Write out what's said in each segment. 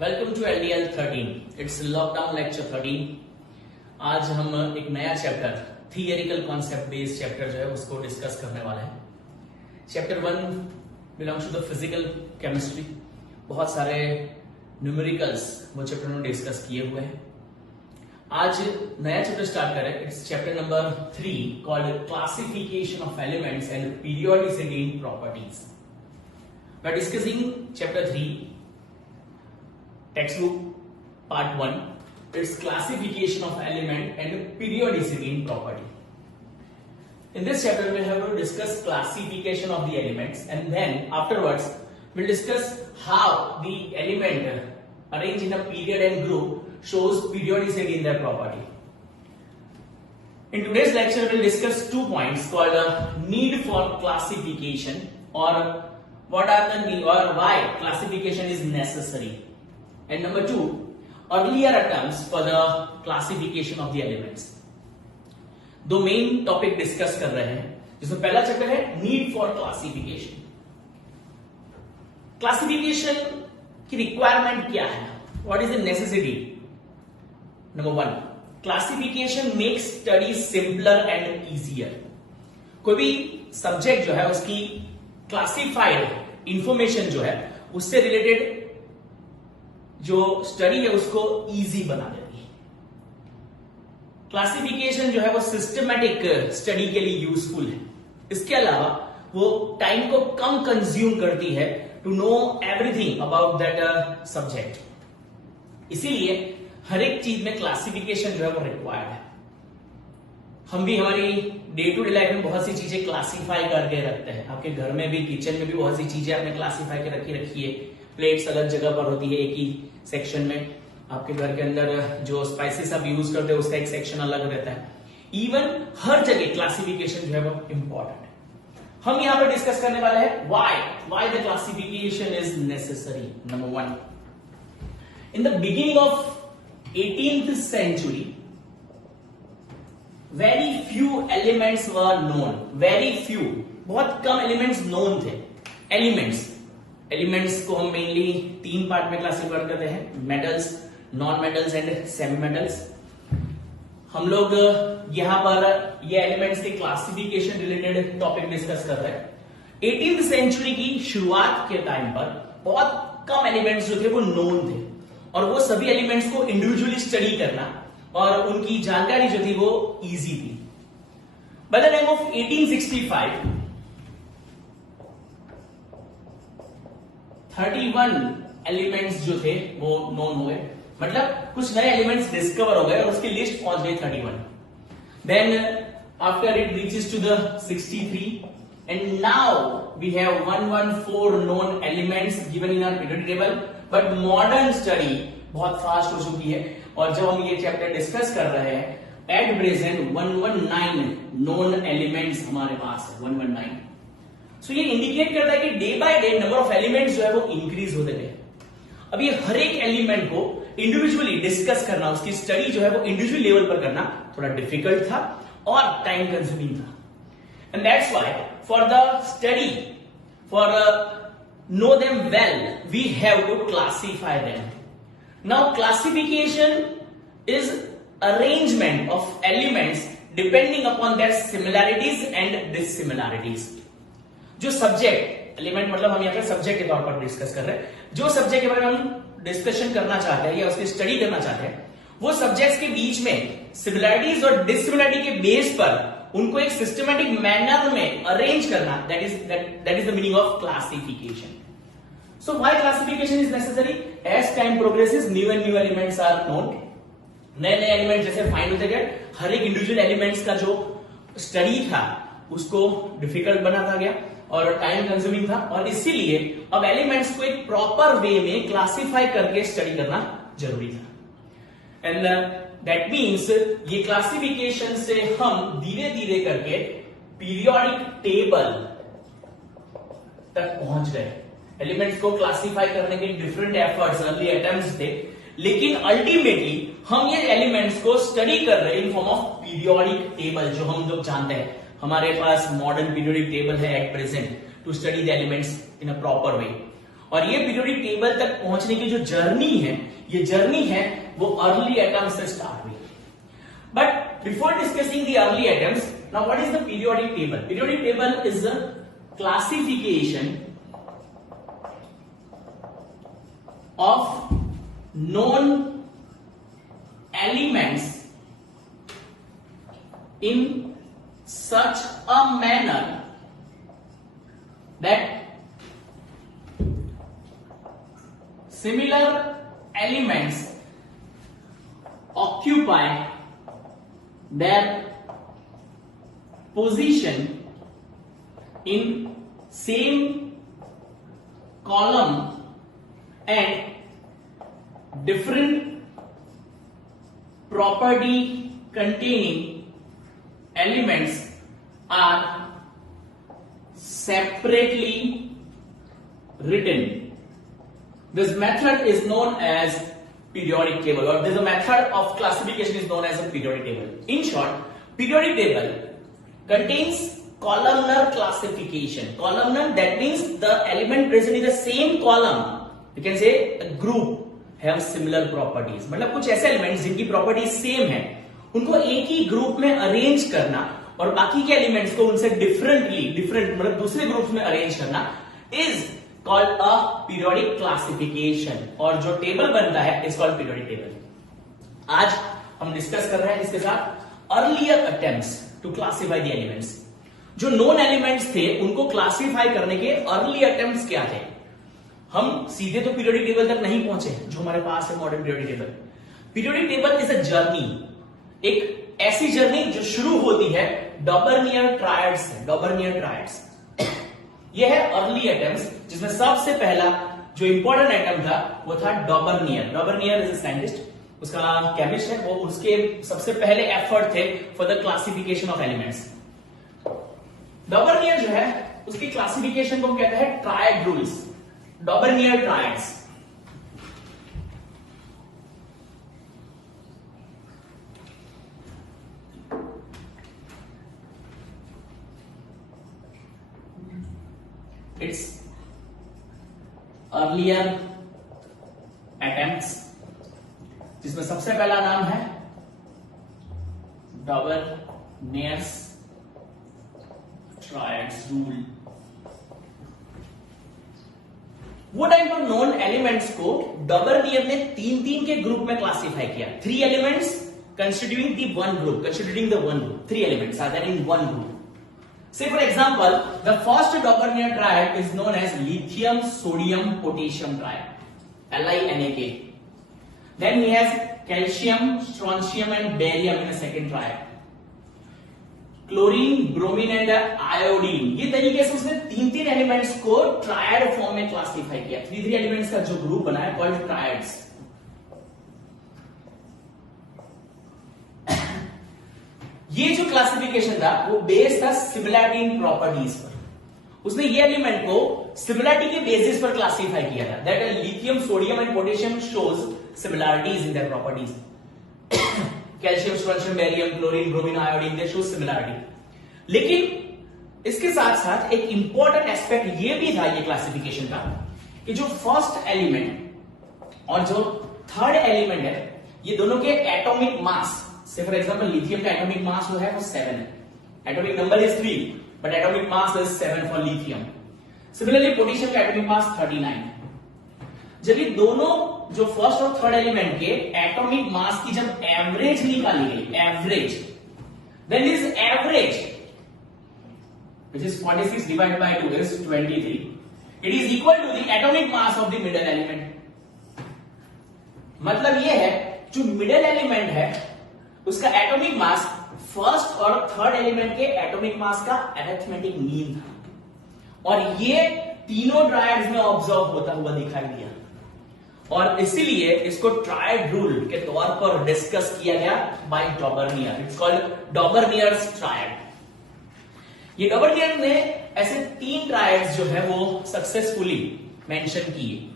Welcome to LDL 13। It's lockdown lecture 13। आज हम एक नया chapter theoretical concept based chapter जो है उसको डिस्कस करने वाले हैं। Chapter 1 belongs to the physical chemistry. बहुत सारे न्यूमेरिकल्स वो चैप्टर में डिस्कस किए हुए हैं। आज नया चैप्टर स्टार्ट करें। It's chapter number 3 called classification of elements and periodicity in properties. We are discussing chapter 3 textbook part 1, its classification of element and periodicity in property. In this chapter we have to discuss classification of the elements, and then afterwards we'll discuss how the element arranged in a period and group shows periodicity in their property. In today's lecture we'll discuss 2 points called need for classification, or what are the need or why classification is necessary. And number 2, earlier attempts for the classification of the elements. दो main topic discuss कर रहे हैं, जिसमें पहला chapter है need for classification. Classification की requirement क्या है, what is the necessity. Number 1, classification makes study simpler and easier. कोई भी सब्जेक्ट जो है उसकी क्लासिफाइड इंफॉर्मेशन जो है उससे रिलेटेड जो स्टडी है उसको इजी बना देती है। क्लासिफिकेशन जो है वो सिस्टमैटिक स्टडी के लिए यूजफुल है। इसके अलावा वो टाइम को कम कंज्यूम करती है to know everything about that subject. इसीलिए हर एक चीज में क्लासिफिकेशन जो है वो रिक्वायर्ड है। हम भी हमारी डे टू डे लाइफ में बहुत सी चीजें क्लासिफाई करके रखते हैं। आपके घर में भी, किचन में भी बहुत सी चीजें आपने क्लासिफाई के रखी है। प्लेट्स अलग जगह पर होती है, एक ही सेक्शन में। आपके घर के अंदर जो स्पाइसेस आप यूज करते हैं उसका एक सेक्शन अलग रहता है। इवन हर जगह क्लासिफिकेशन जो है वो इंपॉर्टेंट है। हम यहां पर डिस्कस करने वाले हैं why the classification is necessary. Number 1, in the beginning of 18th century very few elements were known. Very few, बहुत कम एलिमेंट्स नोन थे। एलिमेंट्स को हम मेनली 3 पार्ट में क्लासिफाई करते हैं, metals, non metals and semi metals. हम लोग यहां पर ये एलिमेंट्स के क्लासिफिकेशन रिलेटेड टॉपिक डिस्कस कर रहे हैं। 18th सेंचुरी की शुरुआत के टाइम पर बहुत कम एलिमेंट्स जो थे वो नोन थे, और वो सभी एलिमेंट्स को इंडिविजुअली स्टडी करना और उनकी जानकारी जो थी वो इजी थी। By the time of 1865 31 elements जो थे वो नोन हो गए, मतलब कुछ नए एलिमेंट्स डिस्कवर हो गए और उसकी लिस्ट पहुंच गई 31। Then after it reaches to the 63 and now we have 114 known elements given in our periodic table. But modern study बहुत फास्ट हो चुकी है, और जब हम ये चैप्टर डिस्कस कर रहे हैं एट प्रेजेंट 119 नोन एलिमेंट्स हमारे पास है। 119। सो ये इंडिकेट करता है कि day by day number of elements जो है वो इंक्रीज होते गए। अब ये हर एक एलिमेंट को इंडिविजुअली डिस्कस करना, उसकी स्टडी जो है वो इंडिविजुअल लेवल पर करना थोड़ा डिफिकल्ट था और टाइम कंज्यूमिंग था। And that's why for the study, for know them well, we have to classify them. Now classification is arrangement of elements depending upon their similarities and dissimilarities. जो subject, element मतलब हम यहाँ पे subject के तौर पर discuss कर रहे हैं, जो सब्जेक्ट के बारे में हम डिस्कशन करना चाहते हैं या उसकी स्टडी करना चाहते हैं, वो सब्जेक्ट्स के बीच में सिमिलैरिटीज और डिससिमिलैरिटी के बेस पर उनको एक सिस्टमैटिक मैनर में अरेंज करना, that is the meaning of classification. So why classification is necessary? As time progresses new and new elements are known. नए नए एलिमेंट जैसे फाइंड होते गए, हर एक इंडिविजुअल एलिमेंट्स का जो स्टडी था उसको डिफिकल्ट बनाता गया और टाइम कंज्यूमिंग था, और इसीलिए अब एलिमेंट्स को एक प्रॉपर वे में क्लासिफाई करके स्टडी करना जरूरी था। एंड दैट मीन्स ये क्लासिफिकेशन से हम धीरे धीरे करके पीरियोडिक टेबल तक पहुंच गए। एलिमेंट्स को क्लासिफाई करने के डिफरेंट एफर्ट्स, अर्ली अटेम्प्ट्स थे, लेकिन अल्टीमेटली हम ये एलिमेंट्स को स्टडी कर रहे हैं in form of periodic table, जो हम लोग जानते हैं। हमारे पास मॉडर्न पीरियोडिक टेबल है at present to study the elements in a proper way. और ये पीरियोडिक टेबल तक पहुंचने की जो जर्नी है वो अर्ली एटम्स से स्टार्ट हुई। But before discussing the early atoms, now what is the periodic table? Periodic table is a classification of known elements in such a manner that similar elements occupy their position in same column and different property containing elements are separately written. This method is known as periodic table, or this method of classification is known as a periodic table. In short, periodic table contains columnar classification. Columnar, that means the element present in the same column, you can say a group, have similar properties. मतलब कुछ ऐसे elements जिनकी properties same है, उनको एक ही group में arrange करना और बाकी के एलिमेंट्स को उनसे डिफरेंट मतलब दूसरे ग्रुप्स में अरेंज करना is called a periodic classification, और जो टेबल बनता है इज कॉल्ड पीरियोडिक टेबल। आज हम डिस्कस कर रहे हैं इसके साथ earlier attempts to classify the elements. जो नोन एलिमेंट्स थे उनको क्लासिफाई करने के अर्ली अटेम्प्ट्स क्या थे। हम सीधे तो पीरियोडिक टेबल तक नहीं पहुंचे जो हमारे पास है modern periodic table. Periodic table is a journey, एक ऐसी जर्नी जो शुरू होती है डॉबर्नियर ट्रायड्स से। डॉबर्नियर ट्रायड्स ये है अर्ली अटेम्प्ट्स, जिसमें सबसे पहला जो इंपॉर्टेंट एटम था वो था डॉबर्नियर। डॉबर्नियर इज अ साइंटिस्ट, उसका केमिस्ट है, वो उसके सबसे पहले एफर्ट थे for the classification of elements. डॉबर्नियर जो है उसकी क्लासिफिकेशन को कहते हैं triad rules, डॉबर्नियर triads. It's earlier attempts, जिसमें सबसे पहला नाम है डॉबर्नियर्स ट्रायड्स रूल। वो टाइप ऑफ नोन एलिमेंट्स को डॉबर्नियर ने तीन के ग्रुप में क्लासिफाई किया। 3 elements constituting the one group, constituting the one group. 3 elements are there in one group. Say for example, the first Doppler triad is known as lithium, sodium, potassium triad, LiNAK. Then he has calcium, strontium and barium in a second triad. Chlorine, bromine and iodine, ये तरीके से उसने 3 elements को triad form में classify किया। 3 elements का जो group बना है कॉल्ड ट्रायड्स। ये जो क्लासिफिकेशन था वो बेस्ड था सिमिलैरिटी इन प्रॉपर्टीज पर। उसने ये एलिमेंट को सिमिलैरिटी के बेसिस पर क्लासिफाई किया था। That lithium, sodium and potassium shows similarities in their properties. Calcium, strontium, barium, chlorine, bromine, iodine, they show similarity. लेकिन इसके साथ साथ एक इंपॉर्टेंट एस्पेक्ट ये भी था ये क्लासिफिकेशन का कि जो फर्स्ट एलिमेंट और जो थर्ड एलिमेंट है ये दोनों के एटॉमिक मास, से फॉर एग्जांपल लिथियम का एटॉमिक मास जो है वो 7 है, atomic number is 3 but atomic mass is 7 for lithium. Similarly potassium का एटॉमिक मास 39। जब ये दोनों जो फर्स्ट और थर्ड एलिमेंट के एटॉमिक मास की जब एवरेज निकाली गई, average, then this average which is 46 divided by 2 is 23, it is equal to the atomic mass of the middle element. मतलब ये है जो मिडल एलिमेंट है उसका एटॉमिक मास फर्स्ट और थर्ड एलिमेंट के एटॉमिक मास का अरिथमेटिक मीन था, और ये तीनों ट्रायड्स में ऑब्जर्व होता हुआ दिखाई दिया, और इसीलिए इसको ट्रायड रूल के तौर पर डिस्कस किया गया by Dobereiner. It's called Dobereiner's triad. ये डॉबर्नियर ने ऐसे 3 ट्रायड्स जो है वो सक्सेसफुली मेंशन किए,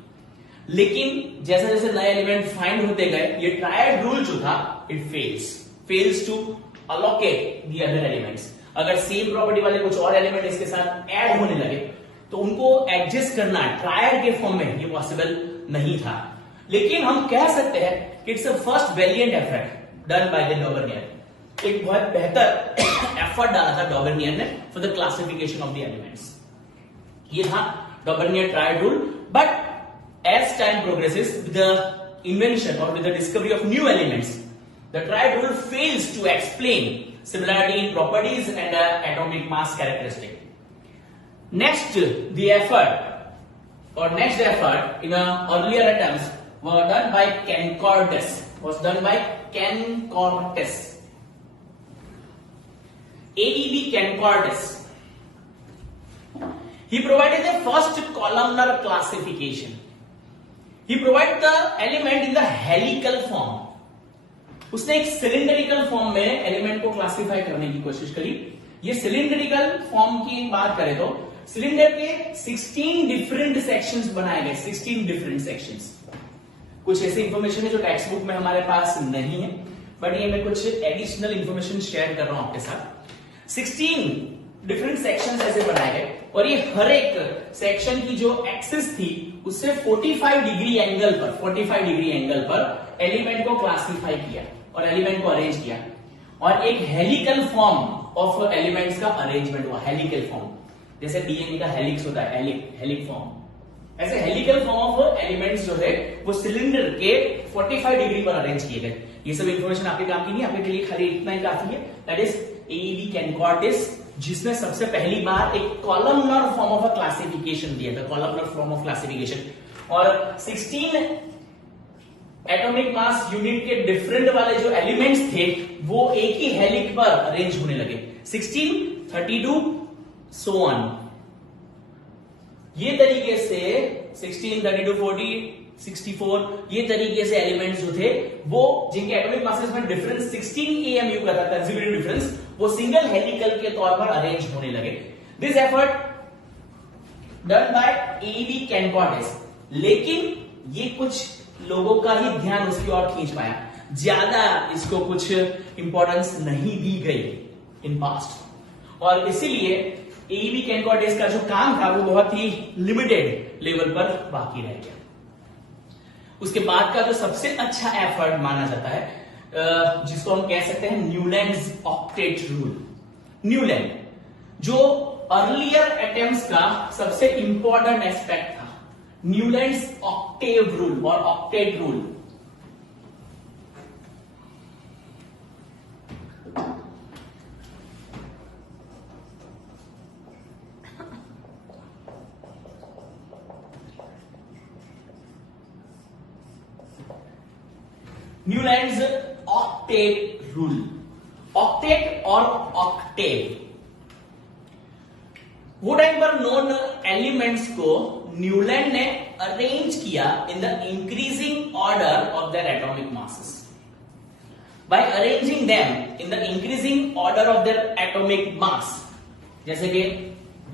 लेकिन जैसे जैसे नए एलिमेंट फाइंड होते गए ये ट्रायड रूल जो था it fails to allocate the other elements. अगर सेम प्रॉपर्टी वाले कुछ और एलिमेंट इसके साथ ऐड होने लगे तो उनको एडजस्ट करना ट्रायड के फॉर्म में ये पॉसिबल नहीं था, लेकिन हम कह सकते हैं कि it's a first valiant effort done by the Dobereiner. एक बहुत बेहतर एफर्ट डाला था डॉबर्नियर ने for the classification of the elements. ये था Dobereiner triad rule. But as time progresses with the invention और with the discovery of new elements, the triad rule fails to explain similarity in properties and atomic mass characteristic. Next, the effort in earlier attempts were done by Cancordes. A.E.B. Cancordes. He provided the first columnar classification. He provided the element in the helical form. उसने एक cylindrical form में element को classify करने की कोशिश करी। ये cylindrical form की बात करें तो सिलेंडर के 16 डिफरेंट सेक्शंस बनाए गए, 16 डिफरेंट सेक्शंस। कुछ ऐसी इंफॉर्मेशन है जो टेक्स्ट बुक में हमारे पास नहीं है, बट ये मैं कुछ एडिशनल इंफॉर्मेशन शेयर कर रहा हूं आपके साथ। 16 डिफरेंट सेक्शंस ऐसे बनाए गए और ये हर एक सेक्शन की जो एक्सिस थी उससे 45 डिग्री एंगल पर एलिमेंट को क्लासिफाई किया और एलिमेंट को अरेंज किया, और एक हेलिकल फॉर्म ऑफ एलिमेंट्स का अरेंजमेंट हुआ। हेलिकल फॉर्म जैसे डीएनए का हेलिक्स होता है, हेलिक फॉर्म, ऐसे हेलिकल फॉर्म ऑफ एलिमेंट्स जो है वो सिलेंडर के 45 डिग्री पर अरेंज किए गए। ये सब इंफॉर्मेशन आपके काम की नहीं, आपके लिए खाली इतना ही काफी है। That is A.E.B. Cancordes, जिसने सबसे पहली बार एक columnar form of a classification दिया था, कॉलमनर फॉर्म ऑफ क्लासिफिकेशन। और 16 एटॉमिक मास यूनिट के डिफरेंट वाले जो एलिमेंट्स थे वो एक ही हेलिक पर अरेंज होने लगे, 16, 32 so on। ये तरीके से 16, 32, 40, 64 ये तरीके से एलिमेंट्स जो थे वो जिनके एटॉमिक मासेस में डिफरेंस 16 AMU का था, कंसेक्यूटिव डिफरेंस, वो सिंगल हेलिकल के तौर पर अरेंज होने लगे। This effort done bye A.E.B. Cancordes, लेकिन ये कुछ लोगों का ही ध्यान उसकी ओर खींच पाया, ज्यादा इसको कुछ इंपॉर्टेंस नहीं दी गई इन पास्ट, और इसीलिए A.E.B. Cancordes का जो काम था वो बहुत ही लिमिटेड लेवल पर बाकी रह गया। उसके बाद का जो सबसे अच्छा एफर्ट माना जाता है जिसको हम कह सकते हैं न्यूलैंड्स ऑक्टेट रूल। न्यूलैंड जो अर्लियर अटेम्प्ट्स का सबसे इंपॉर्टेंट एस्पेक्ट था, न्यूलैंड्स ऑक्टेव रूल और octet rule. Newlands octet rule, octet और ऑक्टेव, वो टाइम पर नोन एलिमेंट्स को न्यूलैंड ने अरेंज किया in the increasing order of their atomic masses. By arranging them in the increasing order of their atomic mass, जैसे कि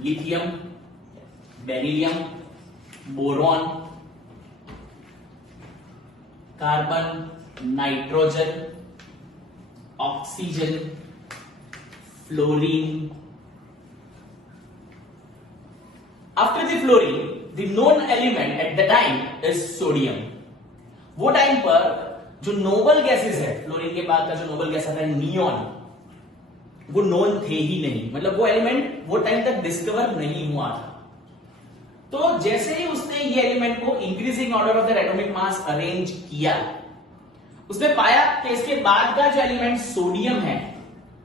lithium, beryllium, boron, carbon, nitrogen, oxygen, fluorine. After the fluorine, the known element at the time is sodium. वो time पर जो noble gases है, fluorine के बाद का जो नोबल गैस आता है नियॉन, वो नोन थे ही नहीं, मतलब वो एलिमेंट वो टाइम तक डिस्कवर नहीं हुआ था। तो जैसे ही उसने ये एलिमेंट को increasing order of the atomic mass arrange किया, उसने पाया कि इसके बाद का जो एलिमेंट सोडियम है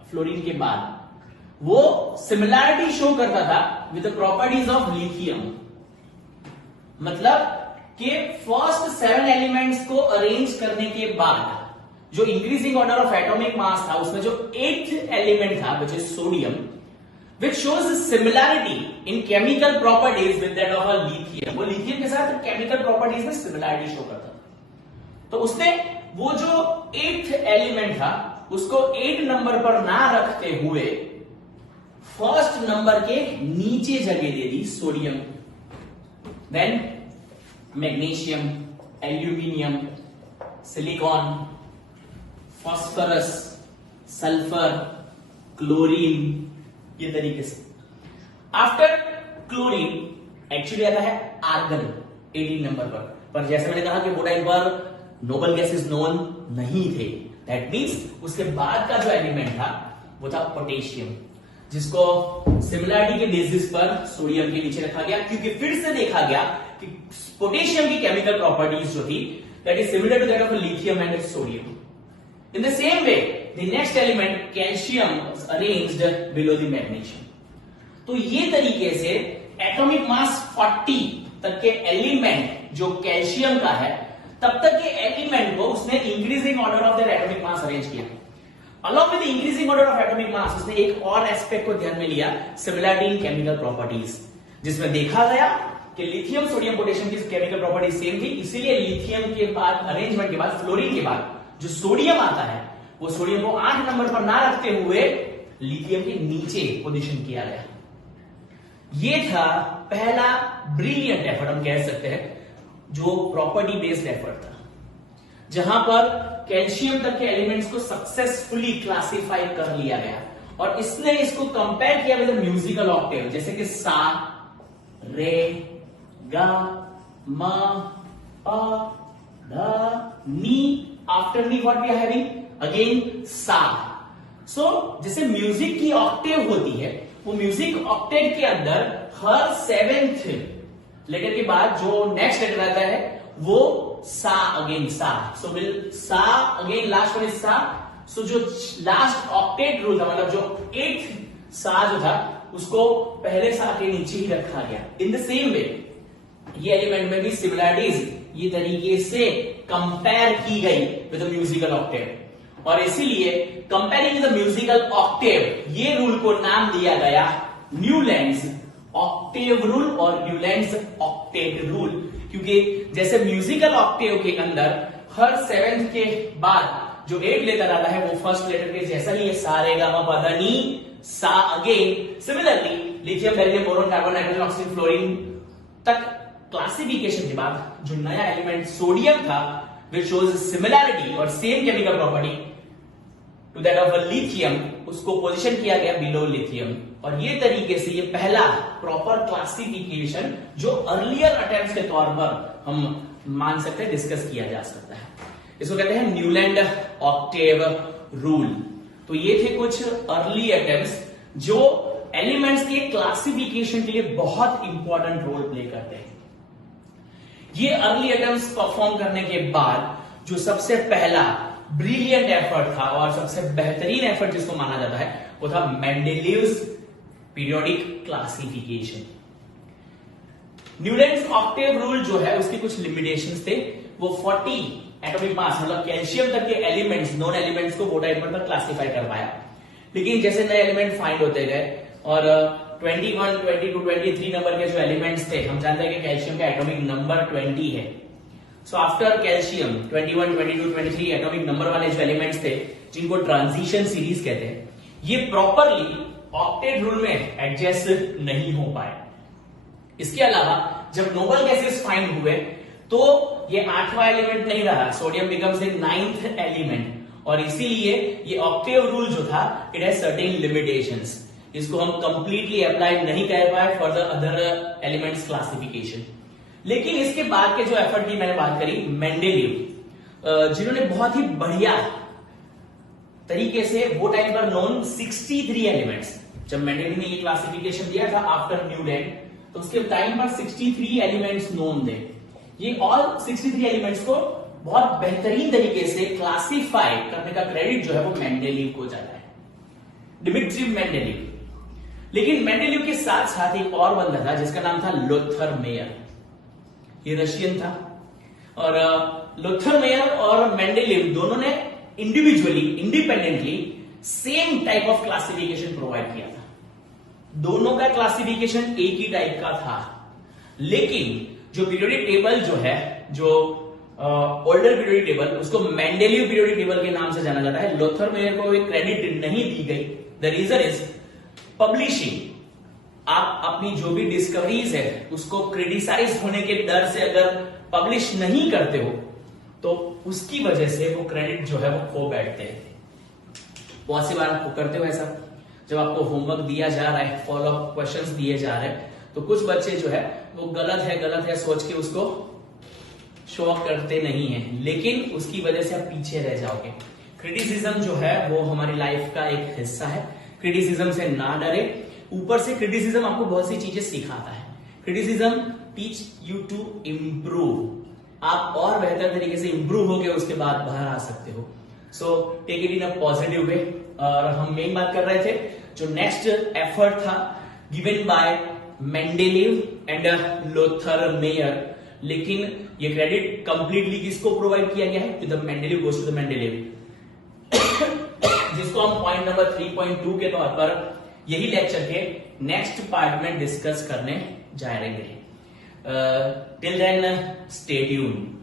फ्लोरीन के बाद, वो सिमिलैरिटी शो करता था with the properties of lithium. मतलब कि फर्स्ट 7 एलिमेंट्स को अरेंज करने के बाद जो इंक्रीजिंग ऑर्डर ऑफ एटॉमिक मास था उसमें जो 8th एलिमेंट था which is sodium, which shows similarity in chemical properties with that of a lithium। वो लिथियम के साथ केमिकल प्रॉपर्टीज में सिमिलैरिटी शो करता था। तो उसने वो जो 8th एलिमेंट था उसको 8 नंबर पर ना रखते हुए फर्स्ट नंबर के नीचे जगह दे दी sodium, then magnesium, aluminium, silicon, phosphorus, sulphur, chlorine, ये तरीके से। आफ्टर क्लोरीन एक्चुअली आता है आर्गन 18 नंबर पर जैसे मैंने कहा कि वो टाइम पर नोबल गैसेस नोन नहीं थे, दैट मीन्स उसके बाद का जो एलिमेंट था वो था पोटेशियम, जिसको सिमिलरिटी के बेसिस पर सोडियम के नीचे रखा गया, क्योंकि फिर से देखा गया कि पोटेशियम की केमिकल प्रॉपर्टीज जो थी that is similar to that of lithium and sodium. In the same way the next element calcium arranged below the magnesium. तो ये तरीके से एटॉमिक मास 40 तक के एलिमेंट जो कैल्शियम का है तब तक के एलिमेंट को उसने increasing order of that atomic mass arrange किया. Along with increasing order of atomic mass उसने एक और एस्पेक्ट को ध्यान में लिया, सिमिलरिटी इन केमिकल प्रॉपर्टीज, जिसमें देखा गया कि लिथियम सोडियम पोटेशियम की केमिकल प्रॉपर्टी सेम थी, इसीलिए लिथियम के बाद अरेंजमेंट के बाद फ्लोरीन के बाद जो सोडियम आता है वो सोडियम को 8 नंबर पर ना रखते हुए लिथियम के नीचे पोजीशन किया गया. ये था पहला ब्रिलियंट एफर्ट, हम कह सकते हैं, जो प्रॉपर्टी बेस्ड एफर्ट था, जहां पर कैल्शियम तक के एलिमेंट्स को सक्सेसफुली क्लासिफाई कर लिया गया और इसने इसको कंपेयर किया विद म्यूजिकल ऑक्टेव, जैसे कि सा, रे, गा, मा, पा, धा, नी. आफ्टर नी what we are having again सा. सो जैसे म्यूजिक की ऑक्टेव होती है, वो म्यूजिक ऑक्टेव के अंदर हर 7th लेटर के बाद जो नेक्स्ट लेटर आता है वो सा, अगेन सा. सो विल सा अगेन लास्ट वन इज सा. सो जो लास्ट ऑक्टेट रूल था, मतलब जो 8th सा जो था उसको पहले सा के नीचे ही रखा गया. इन द सेम वे ये एलिमेंट में भी सिमिलरिटीज ये तरीके से कंपेयर की गई विद द म्यूजिकल ऑक्टेव और इसीलिए कंपेयरिंग द म्यूजिकल ऑक्टेव ये रूल को नाम दिया गया न्यूलैंड्स ऑक्टेव रूल और न्यूलैंड्स ऑक्टेट रूल, क्योंकि जैसे म्यूजिकल ऑक्टेव के अंदर हर 7th के बाद जो 8 लेटर आता है वो फर्स्ट लेटर के जैसा ही है, सा रे गा मा पा धा नी सा. Again similarly lithium beryllium boron carbon nitrogen oxygen fluorine तक क्लासिफिकेशन के बाद जो नया एलिमेंट सोडियम था विच शोज सिमिलरिटी और same chemical property to that of lithium, उसको पोजीशन किया गया बिलो लिथियम. और ये तरीके से ये पहला प्रॉपर क्लासिफिकेशन जो अर्लियर अटेम्प्ट्स के तौर पर हम मान सकते हैं, डिस्कस किया जा सकता है. इसको कहते हैं न्यूलैंड ऑक्टेव रूल. तो ये थे कुछ अर्ली अटेम्प्ट्स जो एलिमेंट्स के क्लासिफिकेशन के लिए बहुत इंपॉर्टेंट रोल प्ले करते हैं. ये अर्ली अटेम्प्ट्स परफॉर्म करने के बाद जो सबसे पहला ब्रिलियंट एफर्ट था और सबसे बेहतरीन एफर्ट जिसको माना जाता है वो था Mendeleev's periodic classification. Newlands octave rule जो है उसके कुछ लिमिटेशंस थे. वो 40 एटॉमिक मास मतलब कैल्शियम तक के एलिमेंट्स, नॉन एलिमेंट्स को वो टाइम पर क्लासिफाई कर पाया, लेकिन जैसे नए एलिमेंट फाइंड होते गए और 21, 22, 23 नंबर के जो एलिमेंट्स थे, हम जानते हैं कि कैल्शियम का एटॉमिक नंबर 20 है. So after calcium 21, 22, 23 atomic number वाले जो एलिमेंट्स थे जिनको ट्रांजिशन सीरीज कहते हैं, ये प्रॉपरली ऑक्टेट रूल में एडजस्ट नहीं हो पाए. इसके अलावा जब नोबल गैसेस फाइंड हुए तो ये 8वां एलिमेंट नहीं रहा, sodium becomes the 9th element और इसीलिए ये ऑक्टेव रूल जो था इट हैज सर्टेन लिमिटेशंस. इसको हम कंप्लीटली अप्लाई नहीं कर पाए for the other elements classification. लेकिन इसके बाद के जो एफर्ट की मैंने बात करी, मेंडेलीव जिन्होंने बहुत ही बढ़िया तरीके से वो टाइम पर नोन 63 एलिमेंट्स, जब मेंडेलीव ने ये क्लासिफिकेशन दिया था आफ्टर न्यूलैंड, तो उसके टाइम पर 63 एलिमेंट्स नोन थे. ये ऑल 63 एलिमेंट्स को बहुत बेहतरीन तरीके से क्लासिफाई करने का क्रेडिट जो है वो मेंडेलीव को जाता है, डिमिट्री मेंडेलीव. लेकिन मेंडेलीव के साथ साथ एक और बंदा था जिसका नाम था लोथर मेयर. ये रशियन था और लोथर मेयर और मेंडेलीव दोनों ने individually independently same type of classification provide किया था. दोनों का क्लासिफिकेशन एक ही टाइप का था, लेकिन जो पीरियोडिक टेबल जो है, जो ओल्डर पीरियोडिक टेबल, उसको मेंडेलीव पीरियोडिक टेबल के नाम से जाना जाता है. लोथर मेयर को क्रेडिट नहीं दी गई. The reason is publishing. आप अपनी जो भी डिस्कवरीज है उसको क्रिटिसाइज होने के डर से अगर पब्लिश नहीं करते हो तो उसकी वजह से वो क्रेडिट जो है वो खो बैठते हैं. बहुत सी बार आपको करते हो ऐसा, जब आपको होमवर्क दिया जा रहा है, फॉलो अप क्वेश्चंस दिए जा रहे हैं, तो कुछ बच्चे जो है वो गलत है सोच के उसको शो ऑफ करते नहीं है, लेकिन उसकी वजह से आप पीछे रह जाओगे। क्रिटिसिज्म जो है वो हमारी लाइफ का एक हिस्सा है। क्रिटिसिज्म से ना डरे। ऊपर से क्रिटिसिज्म आपको बहुत सी चीजें सिखाता है। Criticism teach you to improve. आप और बेहतर तरीके से इम्प्रूव होके उसके बाद बाहर आ सकते हो। So take it in a positive way. और हम मेन बात कर रहे थे जो नेक्स्ट एफर्ट था given by Mendeleev and Lothar Meyer, लेकिन ये क्रेडिट कंप्लीटली किसको प्रोवाइड किया गया है? To the Mendeleev, goes to the Mendeleev, जिसको हम पॉइंट नंबर 3.2 के तौर पर यही लेक्चर के नेक्स्ट पार्ट में डिस्कस करने जा रहे हैं। Till then stay tuned.